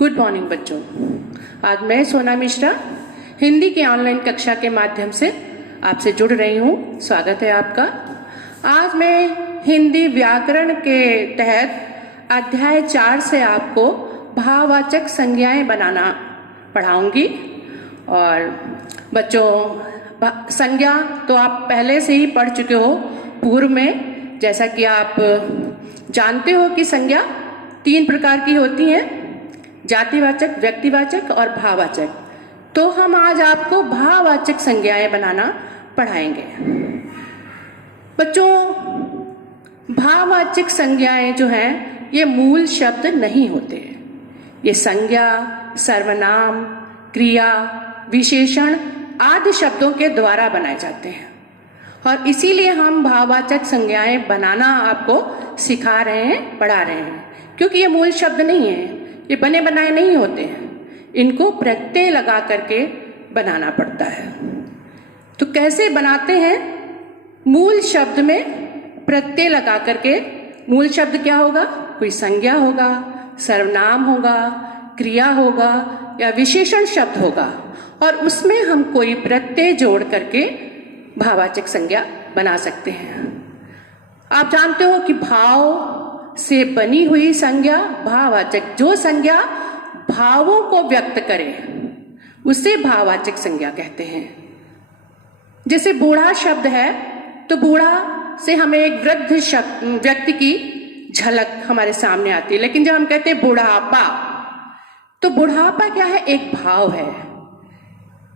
Good morning बच्चों। आज मैं सोना मिश्रा हिंदी की ऑनलाइन कक्षा के माध्यम से आपसे जुड़ रही हूँ। स्वागत है आपका। आज मैं हिंदी व्याकरण के तहत अध्याय 4 से आपको भाववाचक संज्ञाएं बनाना पढ़ाऊंगी। और बच्चों, संज्ञा तो आप पहले से ही पढ़ चुके हो पूर्व में। जैसा कि आप जानते हो कि संज्ञा 3 प्रकार की होती हैं, जातिवाचक, व्यक्तिवाचक और भाववाचक। तो हम आज आपको भाववाचक संज्ञाएं बनाना पढ़ाएंगे। बच्चों, भाववाचक संज्ञाएं जो हैं ये मूल शब्द नहीं होते। ये संज्ञा, सर्वनाम, क्रिया, विशेषण आदि शब्दों के द्वारा बनाए जाते हैं। और इसीलिए हम भाववाचक संज्ञाएं बनाना आपको सिखा रहे हैं, पढ़ा रहे हैं, क्योंकि ये मूल शब्द नहीं है, ये बने बनाए नहीं होते हैं। इनको प्रत्यय लगा करके बनाना पड़ता है। तो कैसे बनाते हैं? मूल शब्द में प्रत्यय लगा करके। मूल शब्द क्या होगा? कोई संज्ञा होगा, सर्वनाम होगा, क्रिया होगा या विशेषण शब्द होगा, और उसमें हम कोई प्रत्यय जोड़ करके भाववाचक संज्ञा बना सकते हैं। आप जानते हो कि भाव से बनी हुई संज्ञा भाववाचक, जो संज्ञा भावों को व्यक्त करे उसे भाववाचक संज्ञा कहते हैं। जैसे बूढ़ा शब्द है तो बूढ़ा से हमें एक वृद्ध व्यक्ति की झलक हमारे सामने आती है। लेकिन जब हम कहते हैं बुढ़ापा, तो बुढ़ापा क्या है? एक भाव है।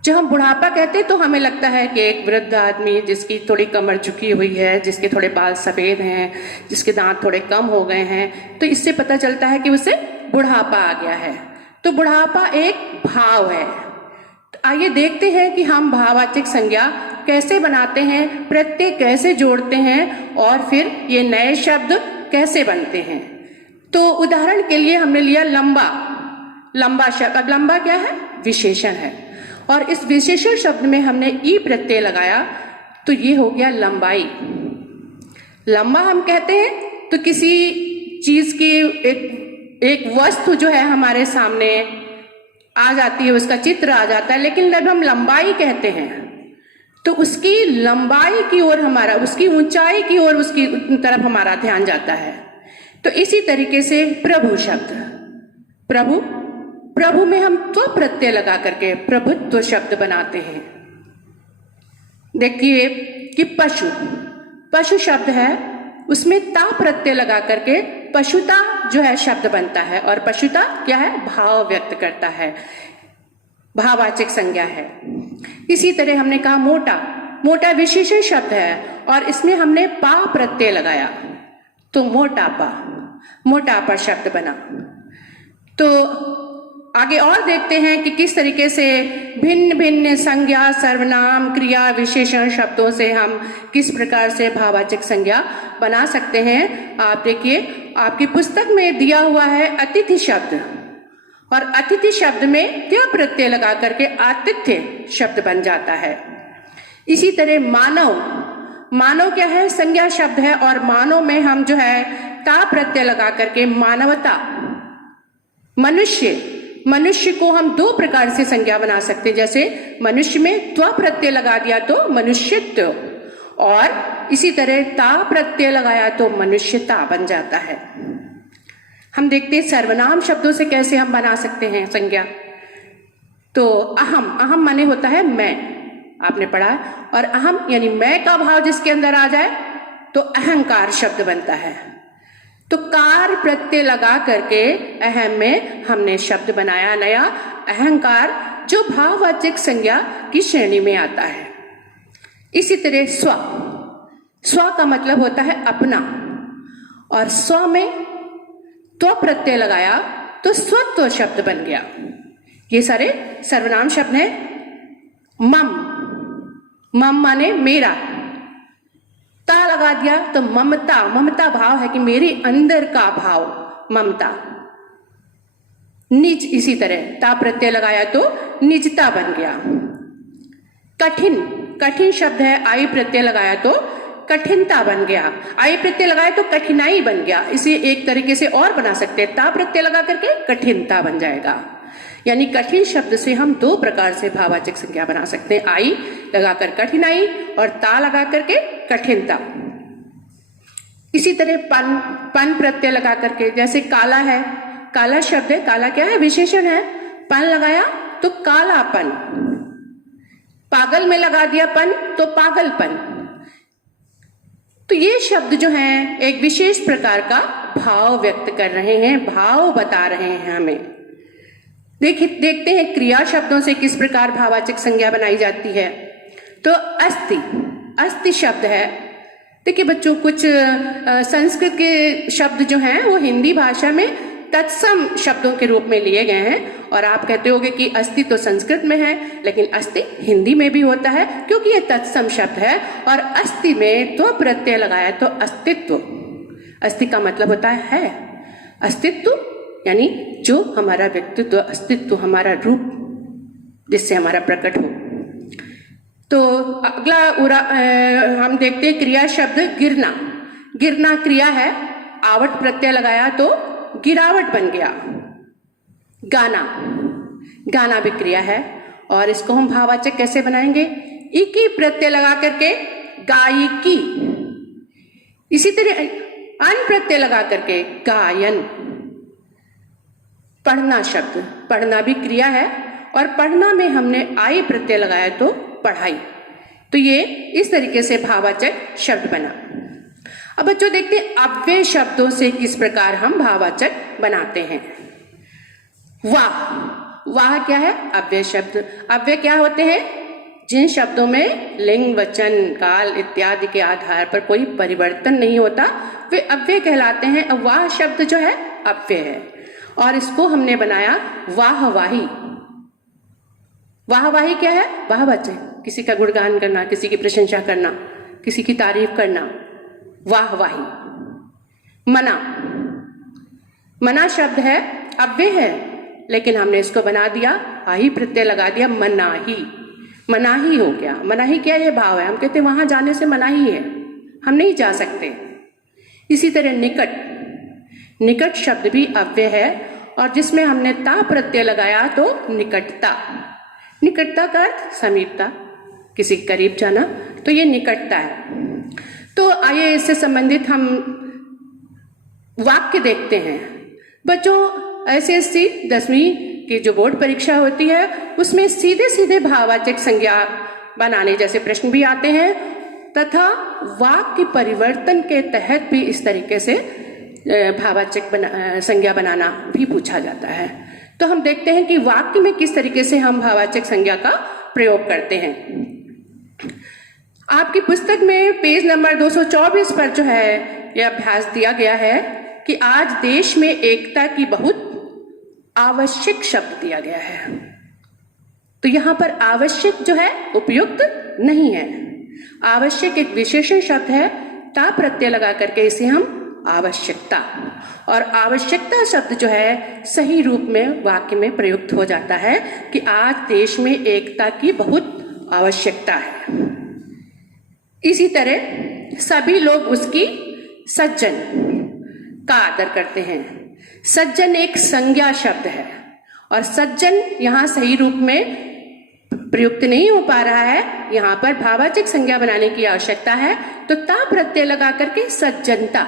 जब हम बुढ़ापा कहते हैं तो हमें लगता है कि एक वृद्ध आदमी जिसकी थोड़ी कमर झुकी हुई है, जिसके थोड़े बाल सफेद हैं, जिसके दांत थोड़े कम हो गए हैं, तो इससे पता चलता है कि उसे बुढ़ापा आ गया है। तो बुढ़ापा एक भाव है। तो आइए देखते हैं कि हम भाववाचक संज्ञा कैसे बनाते हैं, प्रत्यय कैसे जोड़ते हैं और फिर ये नए शब्द कैसे बनते हैं। तो उदाहरण के लिए हमने लिया लंबा शब्द। अब लंबा क्या है? विशेषण है। और इस विशेषण शब्द में हमने ई प्रत्यय लगाया, तो ये हो गया लंबाई। लंबा हम कहते हैं तो किसी चीज की एक वस्तु जो है हमारे सामने आ जाती है, उसका चित्र आ जाता है। लेकिन जब हम लंबाई कहते हैं तो उसकी लंबाई की ओर हमारा, उसकी ऊंचाई की ओर, उसकी तरफ हमारा ध्यान जाता है। तो इसी तरीके से प्रभु शब्द, प्रभु में हम त्व प्रत्यय लगा करके प्रभुत्व शब्द बनाते हैं। देखिए कि पशु शब्द है, उसमें ता प्रत्यय लगा करके पशुता जो है शब्द बनता है। और पशुता क्या है? भाव व्यक्त करता है, भाववाचक संज्ञा है। इसी तरह हमने कहा मोटा विशेषण शब्द है और इसमें हमने पा प्रत्यय लगाया, तो मोटापा शब्द बना। तो आगे और देखते हैं कि किस तरीके से भिन्न भिन्न संज्ञा, सर्वनाम, क्रिया, विशेषण शब्दों से हम किस प्रकार से भाववाचक संज्ञा बना सकते हैं। आप देखिए, आपकी पुस्तक में दिया हुआ है अतिथि शब्द, और अतिथि शब्द में त्य प्रत्यय लगा करके आतिथ्य शब्द बन जाता है। इसी तरह मानव क्या है? संज्ञा शब्द है, और मानव में हम जो है ता प्रत्यय लगा करके मानवता, मनुष्य को हम 2 प्रकार से संज्ञा बना सकते हैं। जैसे मनुष्य में त्व प्रत्यय लगा दिया तो मनुष्यत्व, और इसी तरह ता प्रत्यय लगाया तो मनुष्यता बन जाता है। हम देखते हैं सर्वनाम शब्दों से कैसे हम बना सकते हैं संज्ञा। तो अहम माने होता है मैं, आपने पढ़ा। और अहम यानी मैं का भाव जिसके अंदर आ जाए तो अहंकार शब्द बनता है। तो कार प्रत्यय लगा करके अहम में हमने शब्द बनाया नया अहंकार, जो भाववाचक संज्ञा की श्रेणी में आता है। इसी तरह स्व का मतलब होता है अपना, और स्व में त्व प्रत्यय लगाया तो स्वत्व शब्द बन गया। ये सारे सर्वनाम शब्द हैं। मम माने मेरा, ता लगा दिया तो ममता भाव है कि मेरे अंदर का भाव, ममता। निज, इसी तरह ता प्रत्यय लगाया तो निजता बन गया। कठिन शब्द है, आई प्रत्यय लगाया तो कठिनता बन गया। आई प्रत्यय लगाए तो कठिनाई बन गया। इसे एक तरीके से और बना सकते हैं, ता प्रत्यय लगा करके कठिनता बन जाएगा। यानी कठिन शब्द से हम दो प्रकार से भाववाचक संज्ञा बना सकते हैं, आई लगाकर कठिनाई और ता लगा करके कठिनता। इसी तरह पन प्रत्यय लगा करके, जैसे काला है, काला शब्द है, काला क्या है, विशेषण है, पन लगाया तो कालापन। पागल में लगा दिया पन तो पागलपन। तो ये शब्द जो हैं एक विशेष प्रकार का भाव व्यक्त कर रहे हैं, भाव बता रहे हैं हमें। देखते हैं क्रिया शब्दों से किस प्रकार भाववाचक संज्ञा बनाई जाती है। तो अस्ति, अस्ति शब्द है। देखिए बच्चों, कुछ संस्कृत के शब्द जो हैं वो हिंदी भाषा में तत्सम शब्दों के रूप में लिए गए हैं, और आप कहते होंगे कि अस्ति तो संस्कृत में है, लेकिन अस्ति हिंदी में भी होता है, क्योंकि ये तत्सम शब्द है। और अस्ति में तो प्रत्यय लगाया तो अस्तित्व। अस्ति का मतलब होता है अस्तित्व, यानी जो हमारा व्यक्तित्व, अस्तित्व, हमारा रूप, जिससे हमारा प्रकट हो। तो अगला हम देखते हैं क्रिया शब्द गिरना। गिरना क्रिया है, आवट प्रत्यय लगाया तो गिरावट बन गया। गाना, गाना भी क्रिया है, और इसको हम भाववाचक कैसे बनाएंगे, इकी प्रत्यय लगा करके गायिकी। इसी तरह अन प्रत्यय लगा करके गायन। पढ़ना शब्द, पढ़ना भी क्रिया है, और पढ़ना में हमने आई प्रत्यय लगाया तो पढ़ाई। तो ये इस तरीके से भाववाचक शब्द बना। अब बच्चों देखते हैं अव्यय शब्दों से किस प्रकार हम भाववाचक बनाते हैं। वाह, वाह क्या है, अव्यय शब्द। अव्यय क्या होते हैं, जिन शब्दों में लिंग, वचन, काल इत्यादि के आधार पर कोई परिवर्तन नहीं होता, वे अव्यय कहलाते हैं। अब वाह शब्द जो है अव्यय है, और इसको हमने बनाया वाहवाही। वाहवाही क्या है, वाहवाचक, किसी का गुणगान करना, किसी की प्रशंसा करना, किसी की तारीफ करना, वाहवाही। मना, मना शब्द है, अव्यय है, लेकिन हमने इसको बना दिया, आही प्रत्यय लगा दिया, मनाही। मनाही हो गया। मनाही क्या, ये भाव है, हम कहते हैं वहां जाने से मनाही है, हम नहीं जा सकते। इसी तरह निकट, निकट शब्द भी अव्यय है, और जिसमें हमने ता प्रत्यय लगाया तो निकटता। निकटता का अर्थ समीपता, किसी के करीब जाना, तो ये निकटता है। तो आइए इससे संबंधित हम वाक्य देखते हैं। बच्चों, SSC 10वीं की जो बोर्ड परीक्षा होती है उसमें सीधे सीधे भाववाचक संज्ञा बनाने जैसे प्रश्न भी आते हैं, तथा वाक्य परिवर्तन के तहत भी इस तरीके से भाववाचक संज्ञा बनाना भी पूछा जाता है। तो हम देखते हैं कि वाक्य में किस तरीके से हम भाववाचक संज्ञा का प्रयोग करते हैं। आपकी पुस्तक में पेज नंबर 224 पर जो है यह अभ्यास दिया गया है कि आज देश में एकता की बहुत आवश्यक शब्द दिया गया है। तो यहां पर आवश्यक जो है उपयुक्त नहीं है। आवश्यक एक विशेषण शब्द है, ता प्रत्यय लगा करके इसे हम आवश्यकता, और आवश्यकता शब्द जो है सही रूप में वाक्य में प्रयुक्त हो जाता है कि आज देश में एकता की बहुत आवश्यकता है। इसी तरह सभी लोग उसकी सज्जन का आदर करते हैं। सज्जन एक संज्ञा शब्द है, और सज्जन यहां सही रूप में प्रयुक्त नहीं हो पा रहा है, यहां पर भाववाचक संज्ञा बनाने की आवश्यकता है। तो ता प्रत्यय लगा करके सज्जनता,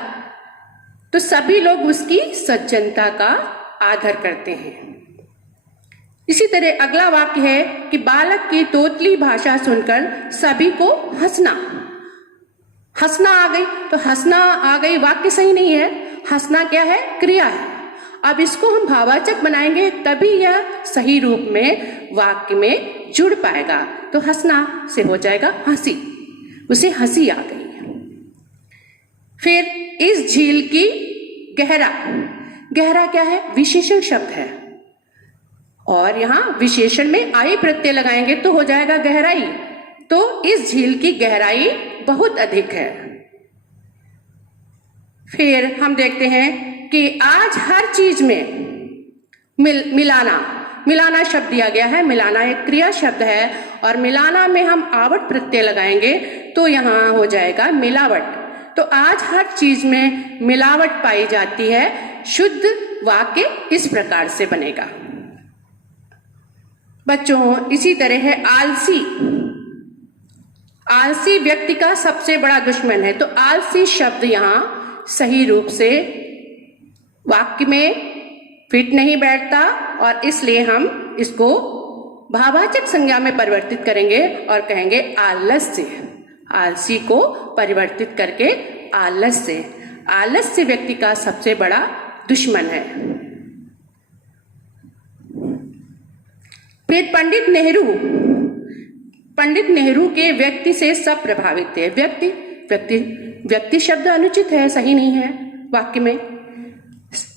तो सभी लोग उसकी सज्जनता का आदर करते हैं। इसी तरह अगला वाक्य है कि बालक की तोतली भाषा सुनकर सभी को हंसना। हंसना आ गई, तो हंसना आ गई वाक्य सही नहीं है। हंसना क्या है, क्रिया है। अब इसको हम भाववाचक बनाएंगे तभी यह सही रूप में वाक्य में जुड़ पाएगा। तो हंसना से हो जाएगा हंसी, उसे हंसी आ गई। फिर इस झील की गहरा, गहरा क्या है, विशेषण शब्द है, और यहां विशेषण में आई प्रत्यय लगाएंगे तो हो जाएगा गहराई। तो इस झील की गहराई बहुत अधिक है। फिर हम देखते हैं कि आज हर चीज में मिलाना, मिलाना शब्द दिया गया है। मिलाना एक क्रिया शब्द है और मिलाना में हम आवट प्रत्यय लगाएंगे तो यहाँ हो जाएगा मिलावट। तो आज हर चीज में मिलावट पाई जाती है। शुद्ध वाक्य इस प्रकार से बनेगा। बच्चों, इसी तरह है आलसी। आलसी व्यक्ति का सबसे बड़ा दुश्मन है। तो आलसी शब्द यहाँ सही रूप से वाक्य में फिट नहीं बैठता और इसलिए हम इसको भाववाचक संज्ञा में परिवर्तित करेंगे और कहेंगे आलस्य। आलसी को परिवर्तित करके आलस्य। आलस्य व्यक्ति का सबसे बड़ा दुश्मन है। फिर पंडित नेहरू के व्यक्ति से सब प्रभावित थे। व्यक्ति शब्द अनुचित है, सही नहीं है वाक्य में।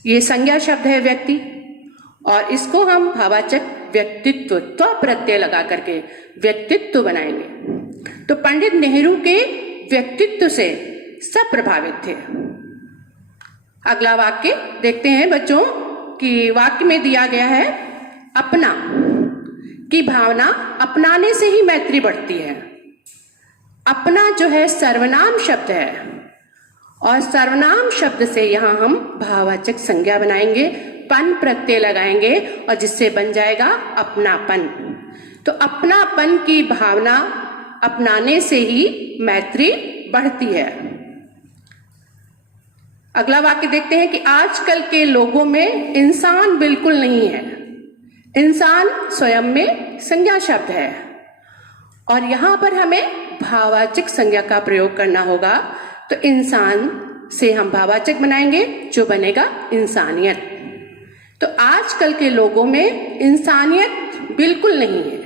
ये संज्ञा शब्द है व्यक्ति और इसको हम भाववाचक व्यक्तित्व प्रत्यय लगा करके व्यक्तित्व बनाएंगे। तो पंडित नेहरू के व्यक्तित्व से सब प्रभावित थे। अगला वाक्य देखते हैं बच्चों कि वाक्य में दिया गया है अपना की भावना अपनाने से ही मैत्री बढ़ती है। अपना जो है सर्वनाम शब्द है और सर्वनाम शब्द से यहां हम भाववाचक संज्ञा बनाएंगे, पन प्रत्यय लगाएंगे और जिससे बन जाएगा अपनापन। तो अपनापन की भावना अपनाने से ही मैत्री बढ़ती है। अगला वाक्य देखते हैं कि आजकल के लोगों में इंसान बिल्कुल नहीं है। इंसान स्वयं में संज्ञा शब्द है और यहां पर हमें भाववाचक संज्ञा का प्रयोग करना होगा। तो इंसान से हम भाववाचक बनाएंगे जो बनेगा इंसानियत। तो आजकल के लोगों में इंसानियत बिल्कुल नहीं है।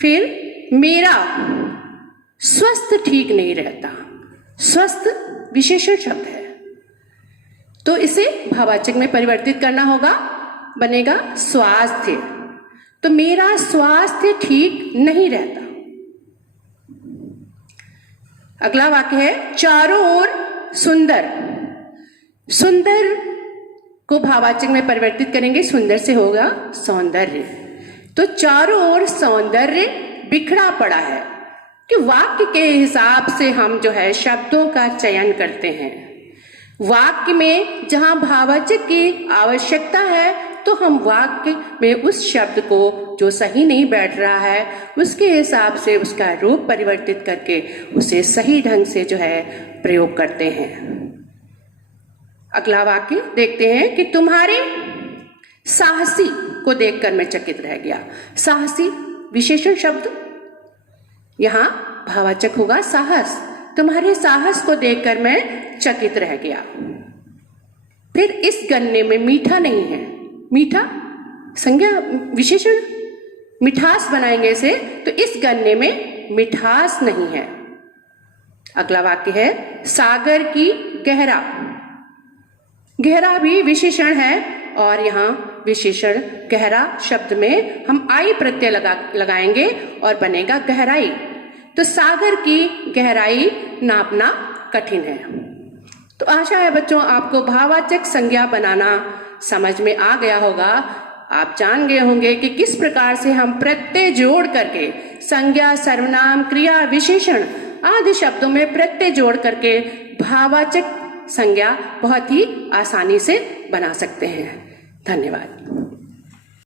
फिर मेरा स्वस्थ ठीक नहीं रहता। स्वस्थ विशेषण शब्द है तो इसे भाववाचक में परिवर्तित करना होगा, बनेगा स्वास्थ्य। तो मेरा स्वास्थ्य ठीक नहीं रहता। अगला वाक्य है चारों ओर सुंदर। सुंदर को भाववाचक में परिवर्तित करेंगे, सुंदर से होगा सौंदर्य। तो चारों ओर सौंदर्य बिखरा पड़ा है कि वाक्य के हिसाब से हम जो है शब्दों का चयन करते हैं। वाक्य में जहां भाववाचक की आवश्यकता है तो हम वाक्य में उस शब्द को जो सही नहीं बैठ रहा है उसके हिसाब से उसका रूप परिवर्तित करके उसे सही ढंग से जो है प्रयोग करते हैं। अगला वाक्य देखते हैं कि तुम्हारे साहसी को देखकर मैं चकित रह गया। साहसी विशेषण शब्द, यहां भाववाचक होगा साहस। तुम्हारे साहस को देखकर मैं चकित रह गया। फिर इस गन्ने में मीठा नहीं है। मीठा संज्ञा विशेषण, मिठास बनाएंगे इसे। तो इस गन्ने में मिठास नहीं है। अगला वाक्य है सागर की गहरा। गहरा भी विशेषण है और यहाँ विशेषण गहरा शब्द में हम आई प्रत्यय लगाएंगे और बनेगा गहराई। तो सागर की गहराई नापना कठिन है। तो आशा है बच्चों आपको भाववाचक संज्ञा बनाना समझ में आ गया होगा। आप जान गए होंगे कि किस प्रकार से हम प्रत्यय जोड़ करके संज्ञा, सर्वनाम, क्रिया, विशेषण आदि शब्दों में प्रत्यय जोड़ करके भाववाचक संज्ञा बहुत ही आसानी से बना सकते हैं। धन्यवाद।